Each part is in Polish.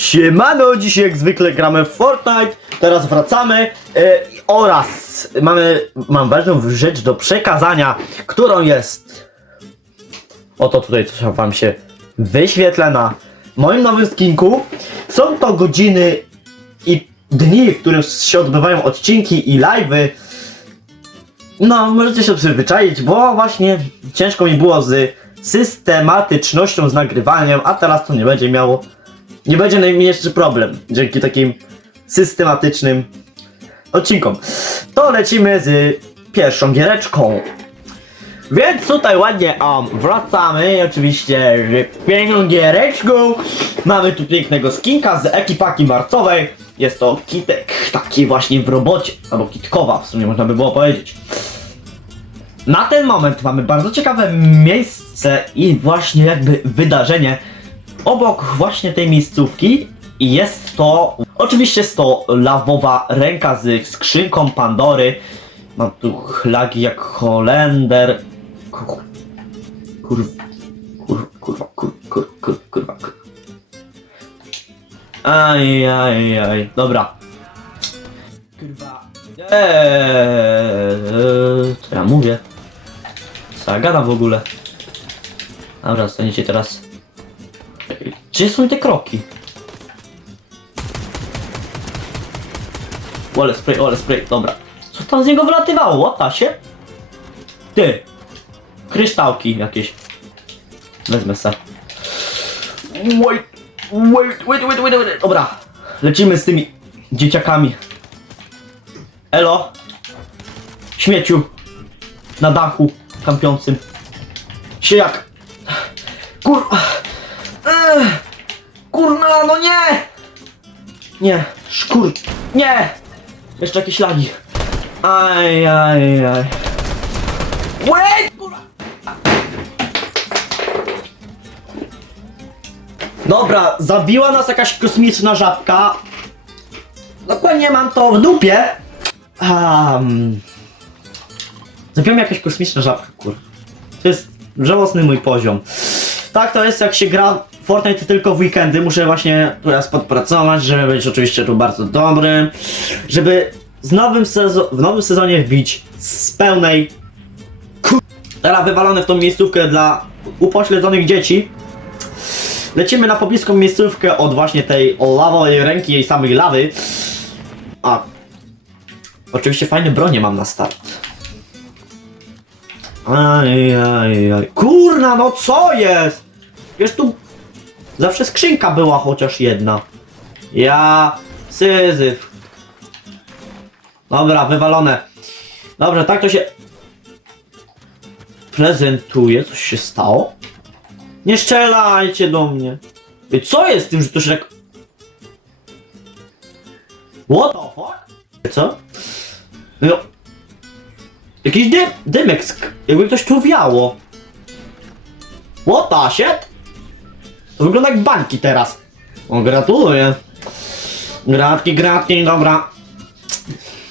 Siemano, dzisiaj jak zwykle gramy w Fortnite, teraz wracamy e, oraz mamy, mam ważną rzecz do przekazania, którą jest oto tutaj co wam się wyświetla na moim nowym skinku. Są to godziny i dni, w których się odbywają odcinki i live'y. No, możecie się przyzwyczaić, bo właśnie ciężko mi było z systematycznością z nagrywaniem, a teraz to nie będzie miało nie będzie najmniejszy problem dzięki takim systematycznym odcinkom. To lecimy z pierwszą giereczką. Więc tutaj ładnie um, wracamy, oczywiście z piękną giereczką. Mamy tu pięknego skinka z ekipaki marcowej. Jest to kitek, taki właśnie w robocie, albo kitkowa w sumie można by było powiedzieć. Na ten moment mamy bardzo ciekawe miejsce i właśnie jakby wydarzenie obok właśnie tej miejscówki jest to oczywiście jest to lawowa ręka z skrzynką Pandory. Mam tu chlagi jak Holender. Kur, kur, kur, kurwa, kur, kur, kur, kurwa, kur. Aj, aj, aj, dobra. Kurwa. Eee, co ja mówię? Co ja gadam w ogóle? Dobra, staniecie teraz gdzie są te kroki? Ole spray, ole spray, dobra. Co tam z niego wylatywało? Łata się? Ty! Kryształki jakieś. Wezmę se. Wait, wait, wait, wait, wait, wait. Dobra, lecimy z tymi dzieciakami. Elo. Śmieciu. Na dachu kampiącym. Się jak. Kur... Kurna, no nie! Nie, szkur... Nie! Jeszcze jakieś lagi. Aj, aj, aj. Wait, kurwa! Dobra, zabiła nas jakaś kosmiczna żabka. Dokładnie mam to w dupie. Um, zabiła jakaś kosmiczna żabka, kur. To jest żałosny mój poziom. Tak to jest jak się gra Fortnite tylko w weekendy. Muszę właśnie teraz podpracować, żeby być oczywiście tu bardzo dobry. Żeby z nowym sezo- w nowym sezonie wbić z pełnej Teraz wywalone w tą miejscówkę dla upośledzonych dzieci. Lecimy na pobliską miejscówkę od właśnie tej lawowej ręki jej samej lawy. A. Oczywiście fajne bronie mam na start. Aj, aj, aj. Kurna, no co jest? Wiesz tu zawsze skrzynka była chociaż jedna. Ja, syzyf. Dobra, wywalone. Dobrze, tak to się prezentuje. Coś się stało? Nie strzelajcie do mnie. Ej, Co jest z tym, że to się tak... What the fuck? Co? No, Jakiś dy dymek, jakby ktoś tu wiało. What the shit? To wygląda jak bańki teraz. O, gratuluję. Gratki, gratki, dobra.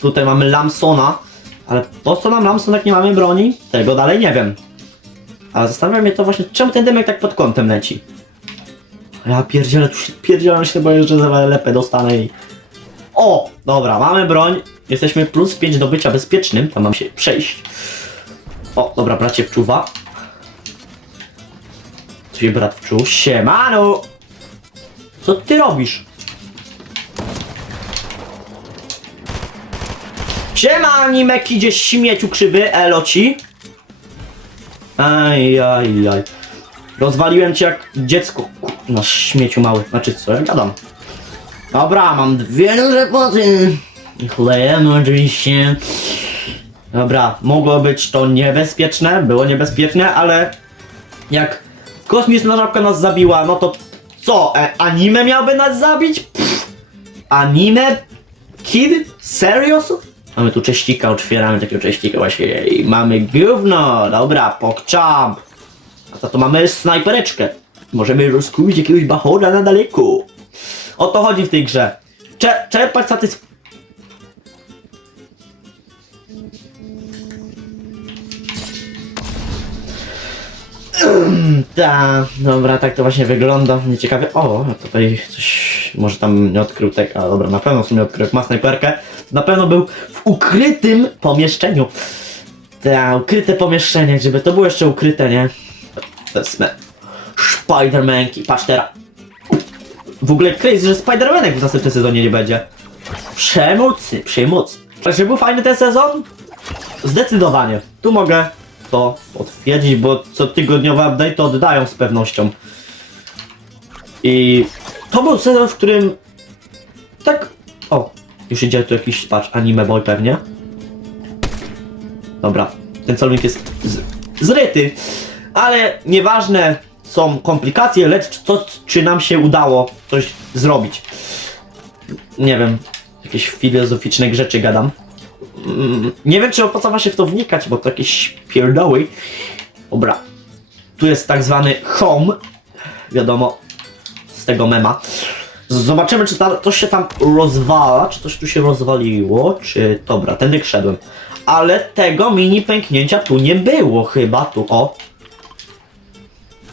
Tutaj mamy Lamsona. Ale po co nam Lamson, jak nie mamy broni? Tego dalej nie wiem. Ale zastanawia mnie to właśnie, czemu ten dymek tak pod kątem leci. Ja pierdzielę, tu się pierdzielam się, boję, że za lepę dostanę i... O! Dobra, mamy broń. Jesteśmy plus 5 do bycia bezpiecznym. Tam mam się przejść. O, dobra, bracie wczuwa. Się brat wczuł. Siemano! Co ty robisz? Siema, animek idzie śmieciu krzywy, eloci. Aj, aj, aj. Rozwaliłem cię jak dziecko. Na śmieciu mały. Znaczy co, ja gadam. Dobra, mam dwie duże poty. Chlejemy oczywiście. Dobra, mogło być to niebezpieczne, było niebezpieczne, ale jak kosmiczna żabka nas zabiła, no to co, e, anime miałby nas zabić? Pff, anime? Kid? Serious? Mamy tu cześcika, otwieramy takiego cześcika właśnie i mamy gówno, dobra, pokczamp. A za to mamy snajpereczkę. Możemy rozkuć jakiegoś bachora na daleko. O to chodzi w tej grze. Cze czerpać satysfakcję. Ta, dobra, tak to właśnie wygląda. Nieciekawie. O, tutaj coś. Może tam nie odkrył tego. A dobra, na pewno w sumie odkrył. Ma snajperkę. Na pewno był w ukrytym pomieszczeniu. Ta, ukryte pomieszczenie, żeby to było jeszcze ukryte, nie? Wezmę. Spidermanki, patrz teraz. W ogóle crazy, że Spidermanek w następnym sezonie nie będzie. Przemocy, przemoc. Czy był fajny ten sezon? Zdecydowanie. Tu mogę to potwierdzić, bo co tygodniowe update oddają z pewnością. I to był sezon, w którym tak. O, już idzie tu jakiś patrz, anime boy pewnie. Dobra, ten celownik jest z, zryty, ale nieważne są komplikacje, lecz to, czy nam się udało coś zrobić. Nie wiem, jakieś filozoficzne rzeczy gadam. Mm, Nie wiem, czy opłaca się w to wnikać, bo to jakieś pierdoły. Dobra. Tu jest tak zwany home. Wiadomo, z tego mema. Zobaczymy, czy ta, to się tam rozwala, czy coś tu się rozwaliło, czy... Dobra, tędy szedłem. Ale tego mini pęknięcia tu nie było chyba, tu, o.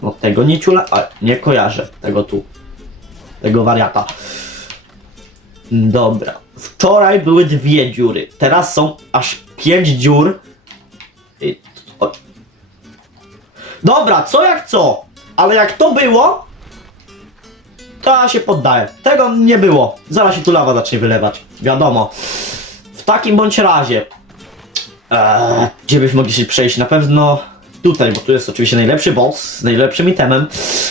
No tego nie ciula... A, nie kojarzę tego tu. Tego wariata. Dobra. Wczoraj były dwie dziury. Teraz są aż pięć dziur. Dobra, co jak co? Ale jak to było, to ja się poddaję. Tego nie było. Zaraz się tu lawa zacznie wylewać. Wiadomo. W takim bądź razie. Eee, gdzie byśmy mogli się przejść? Na pewno tutaj, bo tu jest oczywiście najlepszy boss z najlepszym itemem,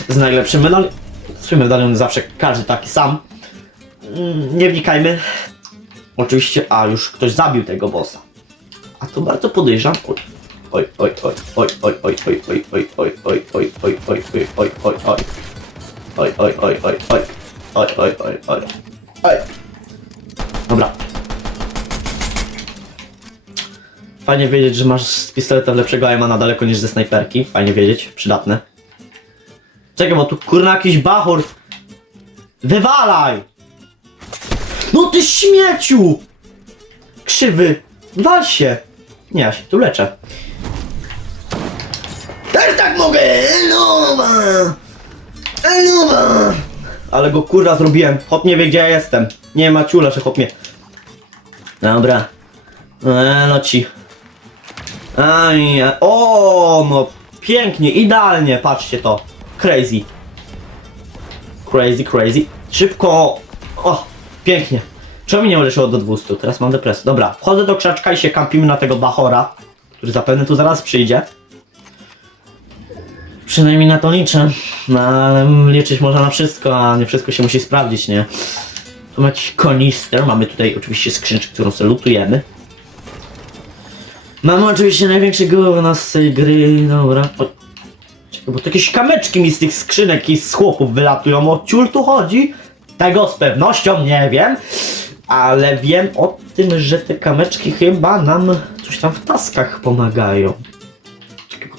z najlepszym medalionem. W sumie medalion zawsze każdy taki sam. Mm, Nie wnikajmy. Oczywiście, a już ktoś zabił tego bossa. A to bardzo podejrzewam. Oj, oj, oj, oj, oj, oj, oj, oj, oj, oj, oj, oj, oj, oj, oj, oj, oj, oj. Oj, oj, oj, oj, oj. Oj, oj, oj, oj. Oj. Dobra. Fajnie wiedzieć, że masz z pistoletem lepszego aima na daleko niż ze snajperki. Fajnie wiedzieć, przydatne. Czekaj, bo tu kurna jakiś bachor. Wywalaj! No ty śmieciu! Krzywy! Wal się! Nie, ja się tu leczę. Też tak mogę! Eluwa! Eluwa! Ale go kurwa zrobiłem. Hop nie wie gdzie ja jestem. Nie ma ciula, że hop mnie. Dobra. Eee, no ci. Aj. o, no pięknie, idealnie, patrzcie to. Crazy. Crazy, crazy. Szybko. O, pięknie. Czemu mi nie uleciło do 200? Teraz mam depresję. Dobra, wchodzę do krzaczka i się kampimy na tego Bachora, który zapewne tu zaraz przyjdzie. Przynajmniej na to liczę. No ale liczyć można na wszystko, a nie wszystko się musi sprawdzić, nie? Tu mamy jakiś konister, mamy tutaj oczywiście skrzyneczkę, którą sobie lutujemy. Mamy oczywiście największy gówno z tej gry, dobra. O, czekaj, bo to jakieś kameczki mi z tych skrzynek i z chłopów wylatują. O ciul tu chodzi? Tego z pewnością nie wiem. Ale wiem o tym, że te kameczki chyba nam coś tam w taskach pomagają.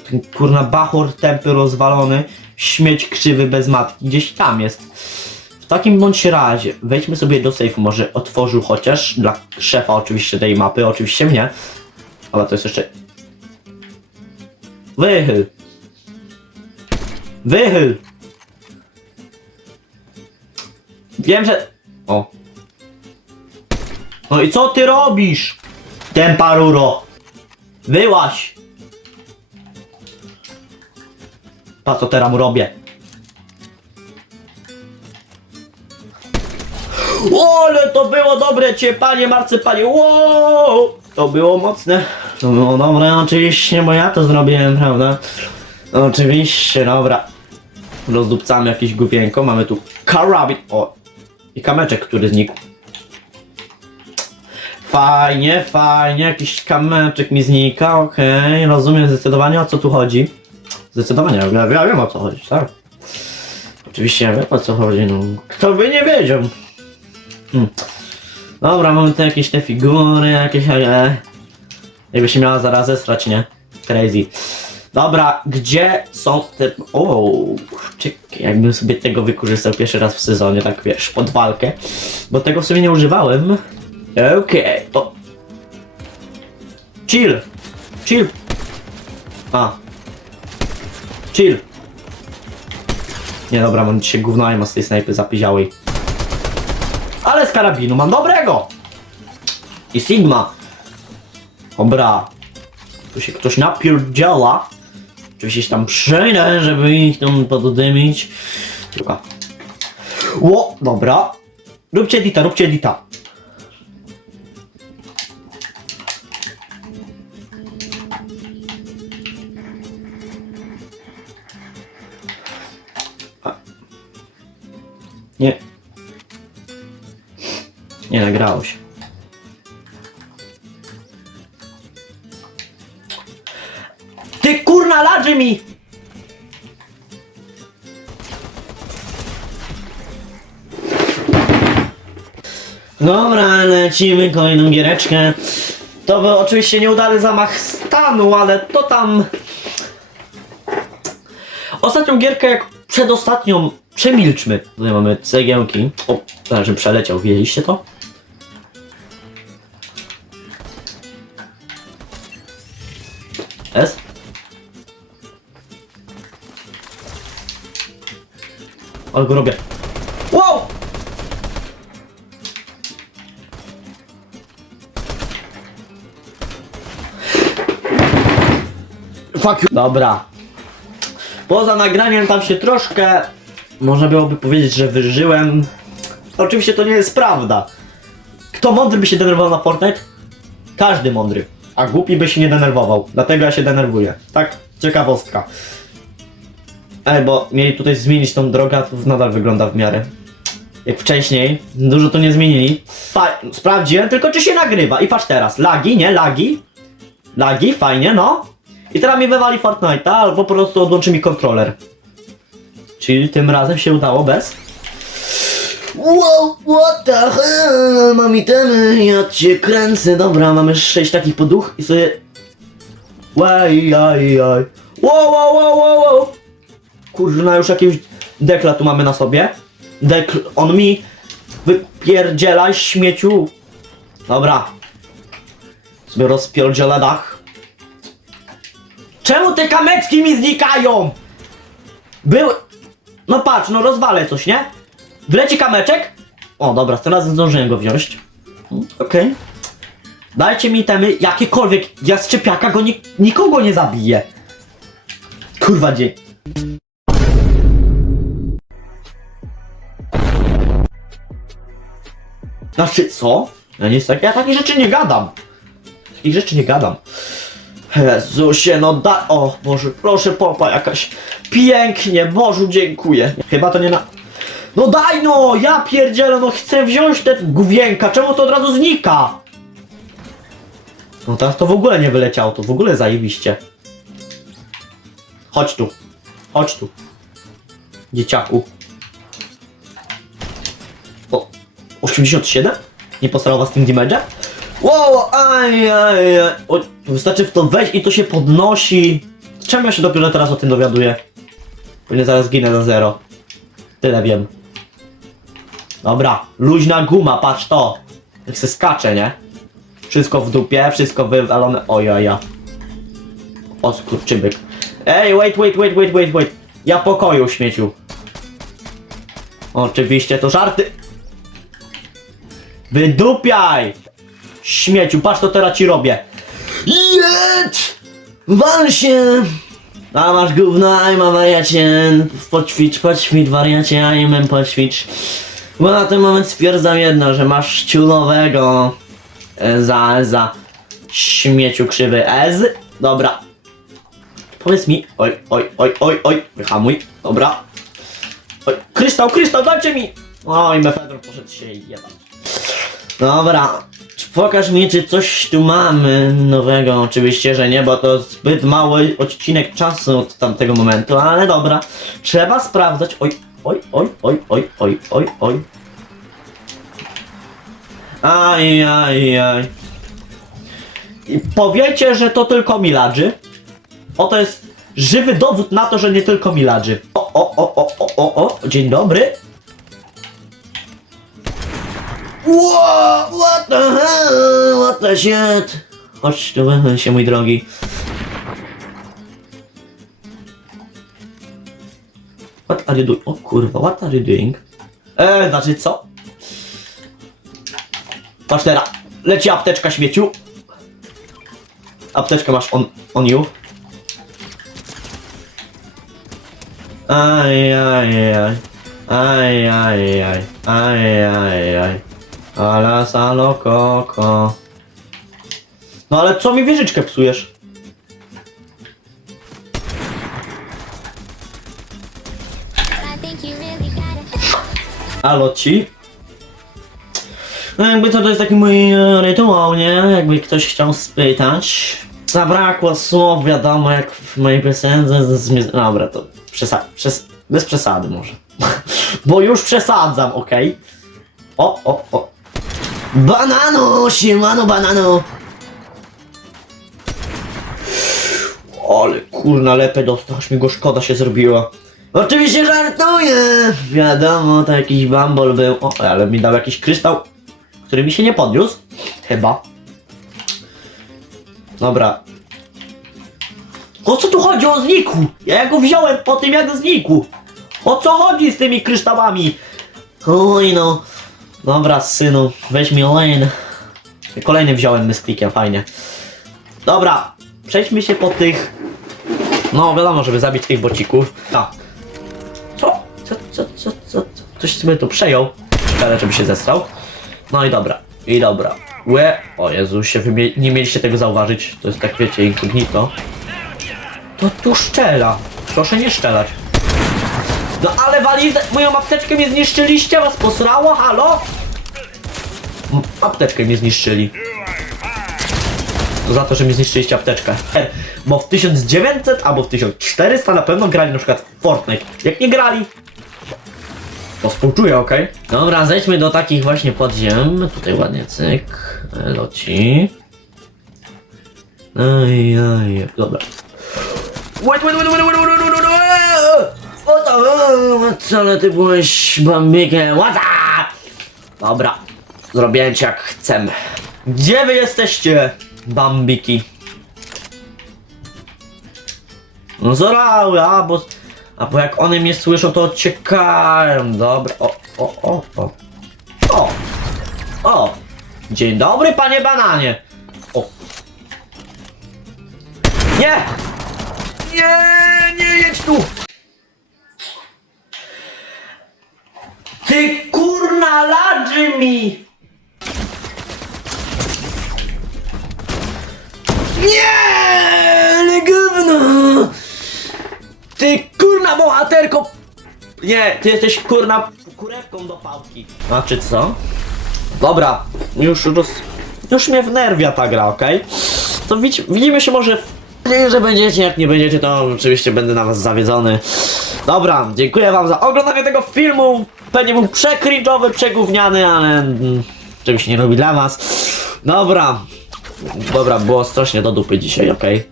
Ten kurna bachor tępy rozwalony, śmieć krzywy bez matki, gdzieś tam jest. W takim bądź razie, wejdźmy sobie do sejfu, może otworzył chociaż, dla szefa oczywiście tej mapy, oczywiście mnie. Ale to jest jeszcze... Wychyl! Wychyl! Wiem, że... O. No i co ty robisz? Temparuro! Wyłaś! Pa co teraz mu robię? O, ale to było dobre cię, panie marcypanie, wow! To było mocne. To było dobre, oczywiście, bo ja to zrobiłem, prawda? Oczywiście, dobra. Rozdupcamy jakieś główienko, mamy tu karabin, o! I kameczek, który znikł. Fajnie, fajnie, jakiś kameczek mi znika, okej, rozumiem zdecydowanie o co tu chodzi. Zdecydowanie, ja, ja wiem o co chodzi, tak? Oczywiście ja wiem o co chodzi, no. Kto by nie wiedział? Hmm. Dobra, mamy tu jakieś te figury, jakieś... E, jakby się miała zaraz zesrać, nie? Crazy. Dobra, gdzie są te... O, czekaj, jakbym sobie tego wykorzystał pierwszy raz w sezonie, tak wiesz, pod walkę. Bo tego w sumie nie używałem. Okej, o. Chill. Chill. A. Chill. Nie dobra, mam dzisiaj gówno ma z tej snajpy zapiziałej. Ale z karabinu mam dobrego! I Sigma. Dobra. Tu się ktoś napierdziela. Oczywiście się tam przejdę, żeby ich tam poddymić. Tylko. Ło, dobra. Róbcie edita, róbcie edita. Nie. Nie nagrało się. Kurna ladzy mi! Dobra, lecimy kolejną giereczkę. To był oczywiście nieudany zamach stanu, ale to tam... Ostatnią gierkę, jak przedostatnią, przemilczmy. Tutaj mamy cegiełki. O, że przeleciał, wiedzieliście to? Ale go robię. Wow! Fuck you. Dobra. Poza nagraniem tam się troszkę, można byłoby powiedzieć, że wyżyłem. Oczywiście to nie jest prawda. Kto mądry by się denerwował na Fortnite? Każdy mądry. A głupi by się nie denerwował. Dlatego ja się denerwuję. Tak, ciekawostka. Ej, bo mieli tutaj zmienić tą drogę, to nadal wygląda w miarę. Jak wcześniej. Dużo to nie zmienili. Fa sprawdziłem tylko czy się nagrywa. I patrz teraz. Lagi, nie? Lagi. Lagi, fajnie, no. I teraz mi wywali Fortnite'a, albo po prostu odłączy mi kontroler. Czyli tym razem się udało bez. Wow, what the hell, mam itemy, ja cię kręcę. Dobra, mamy sześć takich poduch i sobie... Łaj, jaj, jaj. Wow, wow, wow, wow, wow. Kurna, już jakiegoś dekla tu mamy na sobie. Dekl, on mi wypierdzielaj śmieciu. Dobra. Sobie rozpierdzielę dach. Czemu te kameczki mi znikają? Były... No patrz, no rozwalę coś, nie? Wleci kameczek. O, dobra, teraz zdążyłem go wziąć. Okej. Dajcie mi temy, jakiekolwiek. Ja z czepiaka go ni nikogo nie zabiję. Kurwa dzień. Znaczy, co? Ja nie tak, ja takich rzeczy nie gadam. Takich rzeczy nie gadam. Jezusie, no da... O, Boże, proszę popa jakaś. Pięknie, Bożu, dziękuję. Chyba to nie na... No daj no, ja pierdzielę, no chcę wziąć te główienka, czemu to od razu znika? No teraz to w ogóle nie wyleciało, to w ogóle zajebiście. Chodź tu, chodź tu. Dzieciaku. 87? Nie postarał was tym damage'a? Wow, aj, aj, aj. O, wystarczy w to wejść i to się podnosi. Czemu ja się dopiero teraz o tym dowiaduję? Pewnie zaraz ginę na zero. Tyle wiem. Dobra, luźna guma, patrz to. Jak se skacze, nie? Wszystko w dupie, wszystko wywalone. Ojoja. O skurczybyk. Ej, wait, wait, wait, wait, wait, wait. Ja pokoju, śmieciu. Oczywiście, to żarty. Wydupiaj! Śmieciu, patrz to teraz ci robię. Jedź! Wal się! A masz gówno, aj ma wariacie. Poćwicz, poćwicz, wariacie, aj mem poćwicz. Bo na ten moment stwierdzam jedno, że masz ciulowego e, za, za śmieciu krzywy Ez. Dobra. Powiedz mi, oj, oj, oj, oj, oj, wyhamuj, dobra. Oj, kryształ, kryształ, dajcie mi! Oj, mefedron poszedł się jebać. Dobra, pokaż mi, czy coś tu mamy nowego. Oczywiście, że nie, bo to zbyt mały odcinek czasu od tamtego momentu, ale dobra. Trzeba sprawdzać. Oj, oj, oj, oj, oj, oj, oj, oj. Aj, aj, aj. Powiecie, że to tylko miladży. Oto jest żywy dowód na to, że nie tylko miladży. O, o, o, o, o, o, o, dzień dobry. Wow, what the hell, what the shit. Chodź tu, wychyl się mój drogi. What? are you doing? O kurwa, what are you doing? Eee, znaczy co? Patrz teraz, leci apteczka śmieciu. Apteczkę masz on, on you. Aj, aj, aj. Aj, aj, aj. Aj, aj, aj. Ale salo koko. No ale co mi wieżyczkę psujesz? Alo ci? No jakby to, jest taki mój e, rytuał, nie? Jakby ktoś chciał spytać. Zabrakło słów, wiadomo, jak w mojej piosence. Dobra, to przesa przes bez przesady może. Bo już przesadzam, okej? O, o, o. Banano, siemano banano. Ale kurna lepę dostał, aż mi go szkoda się zrobiła. Oczywiście żartuję! Wiadomo, to jakiś bambol był. O, ale mi dał jakiś kryształ, który mi się nie podniósł. Chyba. Dobra. O co tu chodzi? O znikł! Ja go wziąłem po tym jak znikł. O co chodzi z tymi kryształami? Oj no. Dobra, synu, weź mi lane. Kolejny wziąłem mysklikiem, fajnie. Dobra, przejdźmy się po tych... No, wiadomo, żeby zabić tych bocików. A. Co? Co, co, co, co? Ktoś sobie to przejął. Ciekawe, żeby się zestrał. No i dobra, i dobra. Łe, o Jezusie, wy nie mieliście tego zauważyć. To jest tak, wiecie, incognito. To tu szczela. Proszę nie szczelać. No ale walizę, moją apteczkę mnie zniszczyliście, was posrało, halo? Apteczkę mnie zniszczyli. Za to, że mi zniszczyliście apteczkę. Bo w 1900 albo w 1400 na pewno grali na przykład w Fortnite. Jak nie grali, to współczuję, okej? Dobra, zejdźmy do takich właśnie podziem. Tutaj ładnie cyk. Loci. Aj, aj, dobra. Wait, wait, wait, wait, wait, wait, wait, wcale ty byłeś bambikiem, łata! Dobra, zrobiłem cię jak chcę. Gdzie wy jesteście, bambiki? No zorały, a bo, a bo jak one mnie słyszą, to uciekają. Dobra, o, o, o, o. O, o. Dzień dobry, panie bananie. O. Nie! Nie, nie jedź tu! Ty kurna ladży mi! Nie, ale gówno! Ty kurna bohaterko! Nie, ty jesteś kurna kurewką do pałki. Znaczy co? Dobra, już roz... Już mnie wnerwia ta gra, okej? To widz... widzimy się może w że będziecie, jak nie będziecie, to oczywiście będę na was zawiedzony. Dobra, dziękuję wam za oglądanie tego filmu. Pewnie był przekringowy, przegówniany, ale mm, się nie robi dla was. Dobra, dobra, było strasznie do dupy dzisiaj, okej?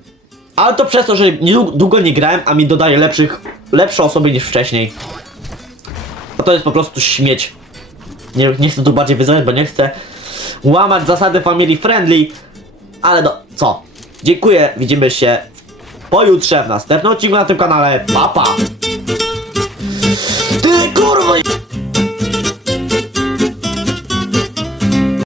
Ale to przez to, że długo nie grałem, a mi dodaje lepszych, lepsze osoby niż wcześniej. No to jest po prostu śmieć. Nie, nie chcę tu bardziej wyzwać, bo nie chcę łamać zasady family friendly. Ale no, co? Dziękuję, widzimy się pojutrze w następnym odcinku na tym kanale. Pa, pa! Bye.